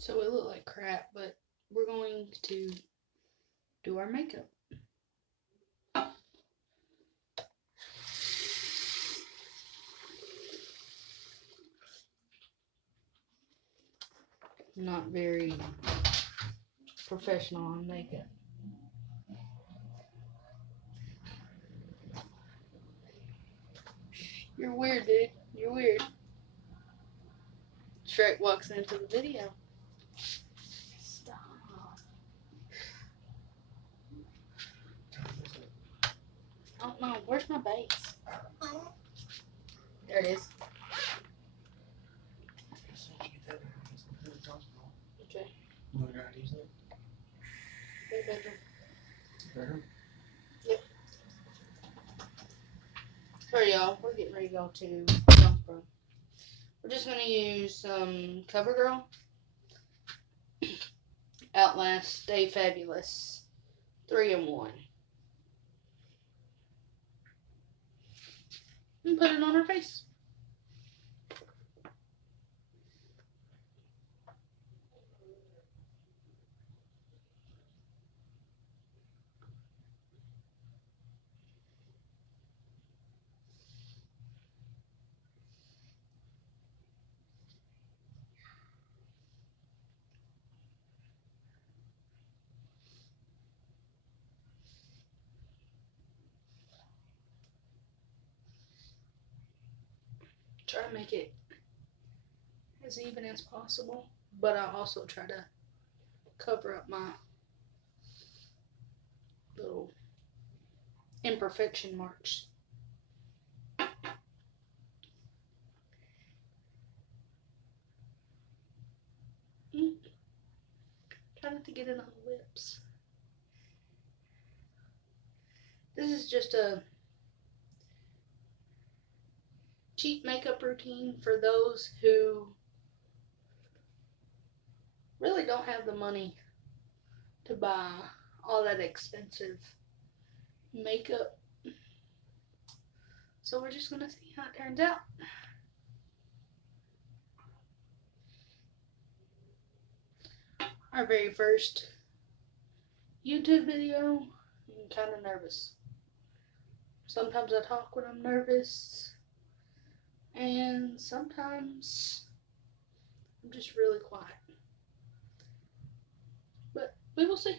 So it looked like crap, but we're going to do our makeup. Not very professional on makeup. You're weird, dude. You're weird. Shrek walks into the video. Stop. Oh no, where's my base? There it is. Okay. You want to go and use it? Bedroom. Yep. Alright, y'all. We're getting ready to go to Jonesboro. We're just going to use some CoverGirl, Outlast, Stay Fabulous, 3-in-1. And put it on her face. Try to make it as even as possible, but I also try to cover up my little imperfection marks. Try not to get it on the lips. This is just a cheap makeup routine for those who really don't have the money to buy all that expensive makeup. So we're just gonna see how it turns out. Our very first YouTube video, I'm kind of nervous. Sometimes I talk when I'm nervous, and sometimes I'm just really quiet. But we will see.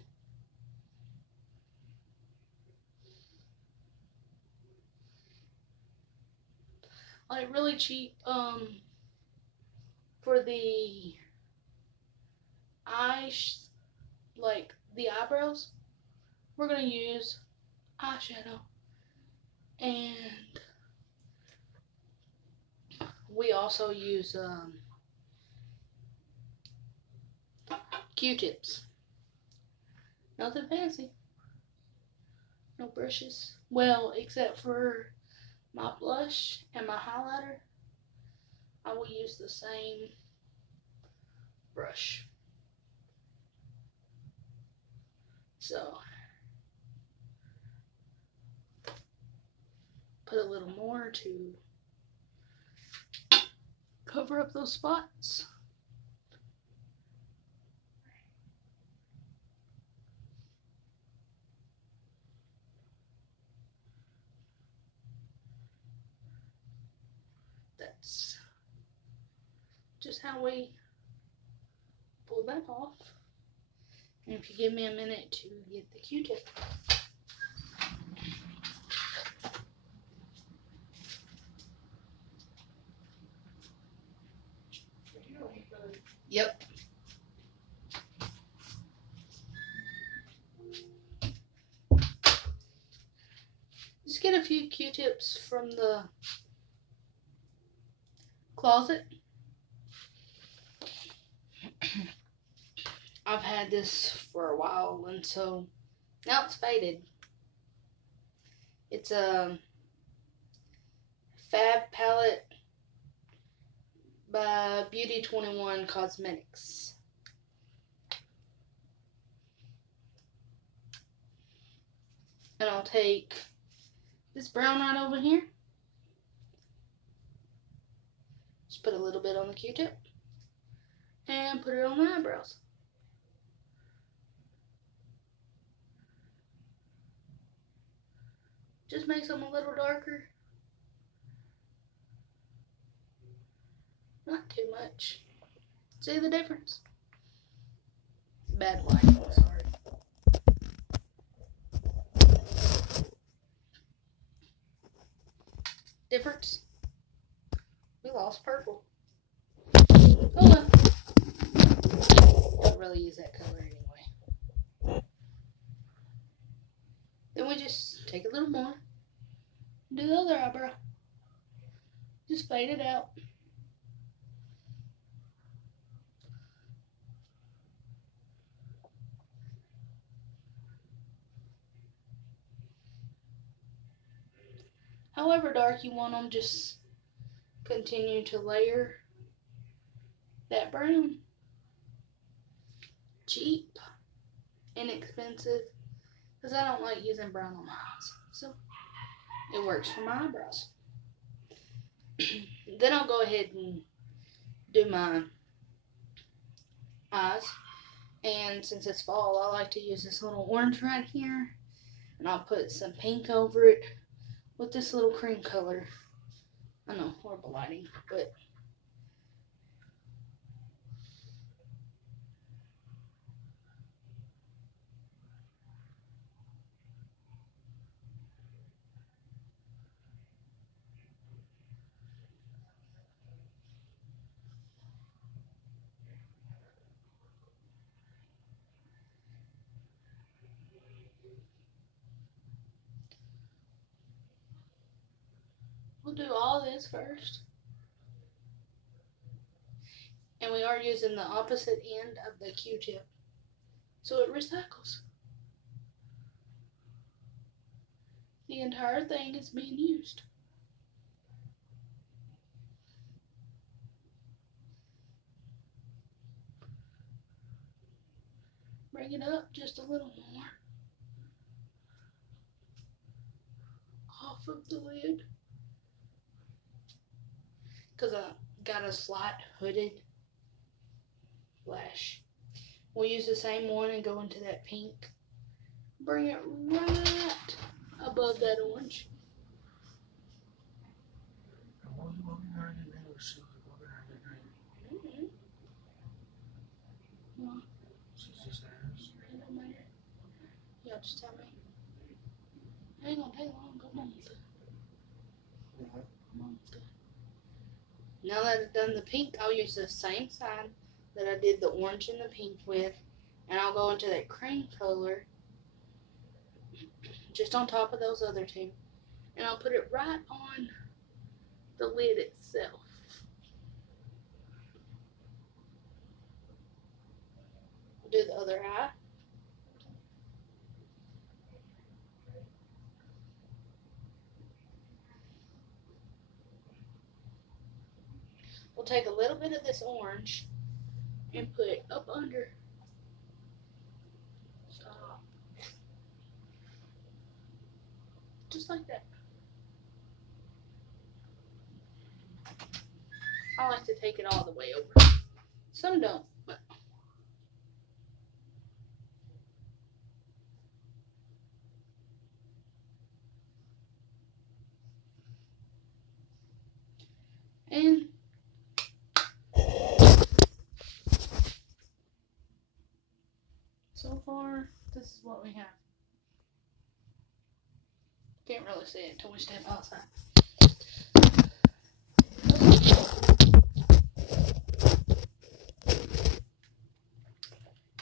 Like really cheap, for the like the eyebrows, we're gonna use eyeshadow, and we also use Q-tips. Nothing fancy. No brushes. Well, except for my blush and my highlighter, I will use the same brush. So, put a little more to cover up those spots. That's just how we pull that off. And if you give me a minute to get the Q-tip. Yep. Just get a few Q-tips from the closet. I've had this for a while, and so now it's faded. It's a Fab palette by Beauty 21 Cosmetics. And I'll take this brown right over here. Just put a little bit on the Q-tip. And and put it on the eyebrows. Just makes them a little darker. Not too much. See the difference? Bad lighting, sorry. Difference? We lost purple. Oh well. Don't really use that color anyway. Then we just take a little more. Do the other eyebrow. Just fade it out. However dark you want them, just continue to layer that brown. Cheap, inexpensive, because I don't like using brown on my eyes. So it works for my eyebrows. Then I'll go ahead and do my eyes. And since it's fall, I like to use this little orange right here. And I'll put some pink over it with this little cream color. I know, horrible lighting, but we'll do all this first. And we are using the opposite end of the Q-tip, so it recycles. The entire thing is being used. Bring it up just a little more. Off of the lid. Because I got a slight hooded lash. We'll use the same one and go into that pink. Bring it right above that orange. Y'all just tell me. It ain't gonna take long. Come on. Now that I've done the pink, I'll use the same side that I did the orange and the pink with, and I'll go into that cream color just on top of those other two, and I'll put it right on the lid itself. We'll do the other eye. We'll take a little bit of this orange and put it up under. Stop. Just like that. I like to take it all the way over. Some don't, but and so far, this is what we have. Can't really see it until we step outside.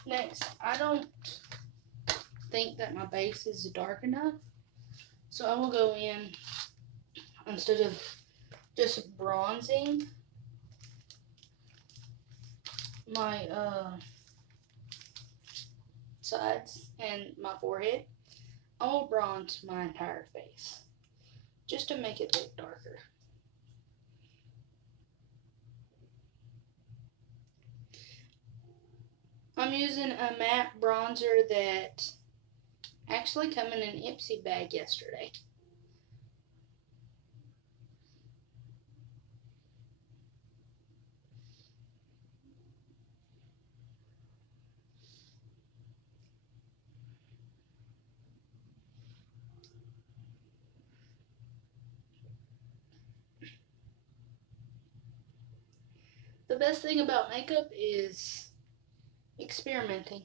Next, I don't think that my base is dark enough, so I will go in, instead of just bronzing my sides and my forehead, I will bronze my entire face just to make it look darker. I'm using a matte bronzer that actually came in an Ipsy bag yesterday. best thing about makeup is experimenting.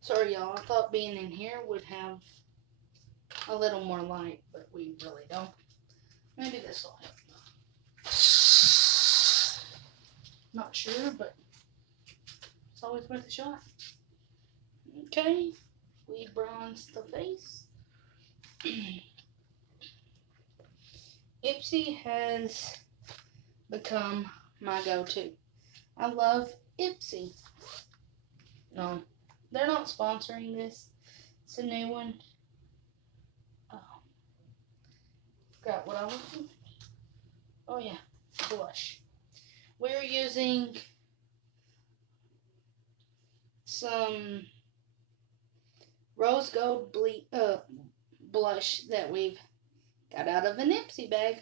Sorry, y'all. I thought being in here would have a little more light, but we really don't. Maybe this will help. Not sure, but it's always worth a shot. Okay, we bronze the face. Ipsy has become my go-to. I love Ipsy. No, they're not sponsoring this. It's a new one. Oh, forgot what I was doing. Oh yeah, blush. We're using some rose gold blush that we've got out of an Ipsy bag.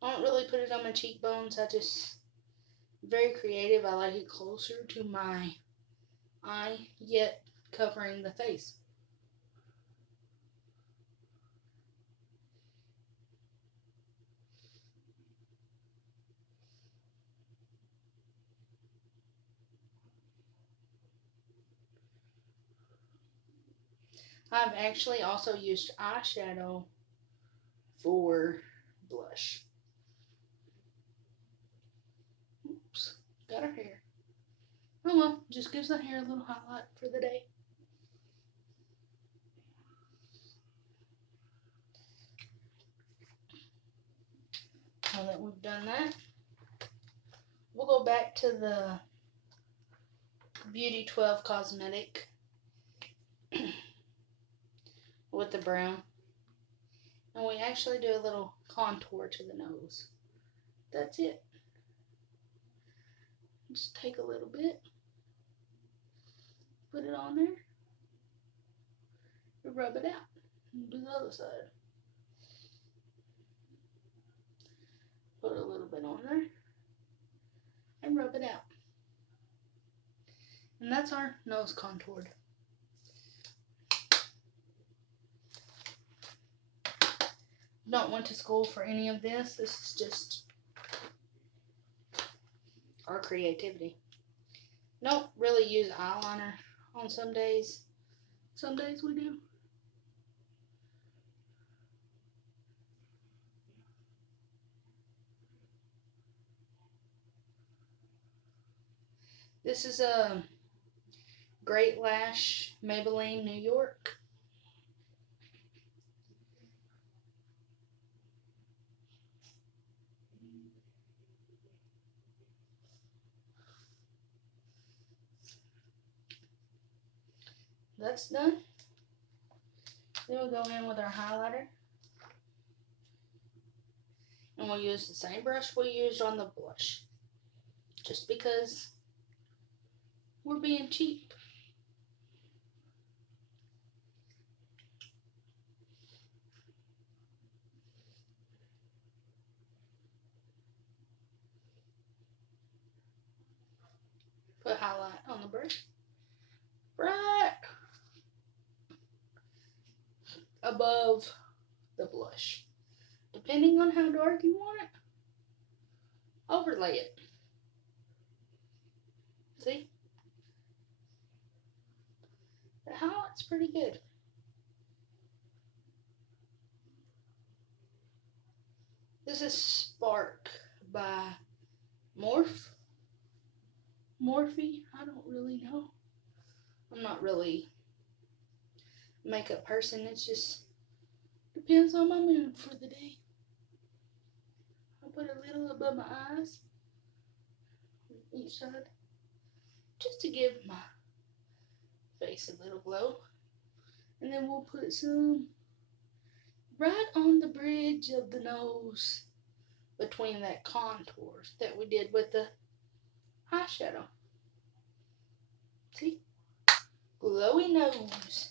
I don't really put it on my cheekbones. I just, very creative. I like it closer to my eye, yet covering the face. I've actually also used eyeshadow for blush. Oops, got her hair. Oh well, just gives the hair a little highlight for the day. Now that we've done that, we'll go back to the Beauty 12 Cosmetic with the brown. And we actually do a little contour to the nose. That's it. Just take a little bit, put it on there, and rub it out. And do the other side. Put a little bit on there, and rub it out. And that's our nose contoured. Don't went to school for any of this. This is just our creativity. Don't really use eyeliner on some days. Some days we do. This is a Great Lash Maybelline New York. That's done. Then we'll go in with our highlighter. And we'll use the same brush we used on the blush. Just because we're being cheap. Put highlight on the brush. Right above the blush. Depending on how dark you want it, overlay it. See? The highlight's pretty good. This is Spark by Morphe. Morphe? I don't really know. I'm not really a makeup person. It just depends on my mood for the day. I'll put a little above my eyes on each side just to give my face a little glow. And then we'll put some right on the bridge of the nose between that contour that we did with the eyeshadow. glowy nose.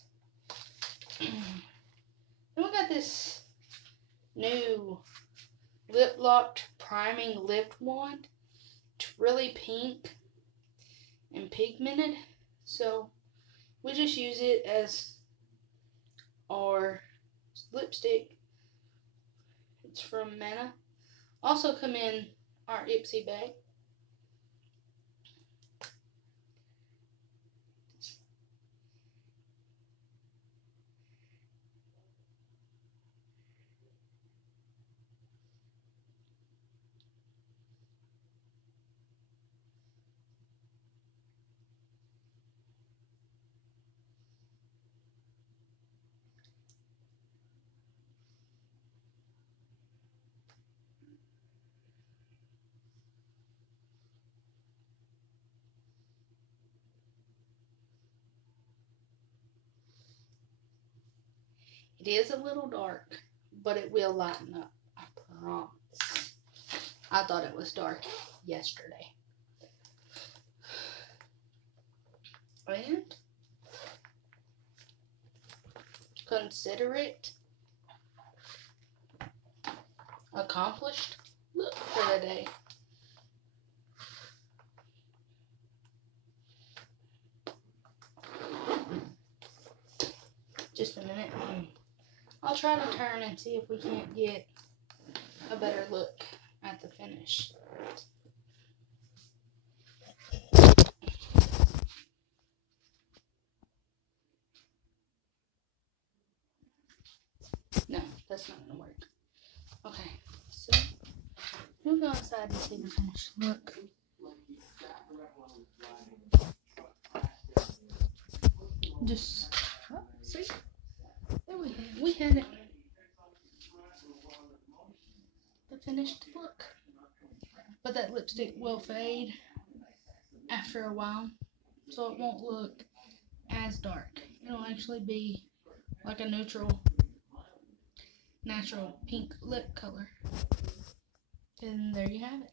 Then we got this new lip locked priming lip wand. It's really pink and pigmented, so we just use it as our lipstick. It's from Manna. Also come in our Ipsy bag. It is a little dark, but it will lighten up. I promise. I thought it was dark yesterday. And consider it accomplished look for the day. Just a minute. I'll try to turn and see if we can't get a better look at the finish. No, that's not gonna work. Okay, so we'll go outside and see the finished look. Just see, there we had it. The finished look. But that lipstick will fade after a while, so it won't look as dark. It'll actually be like a natural pink lip color. And there you have it.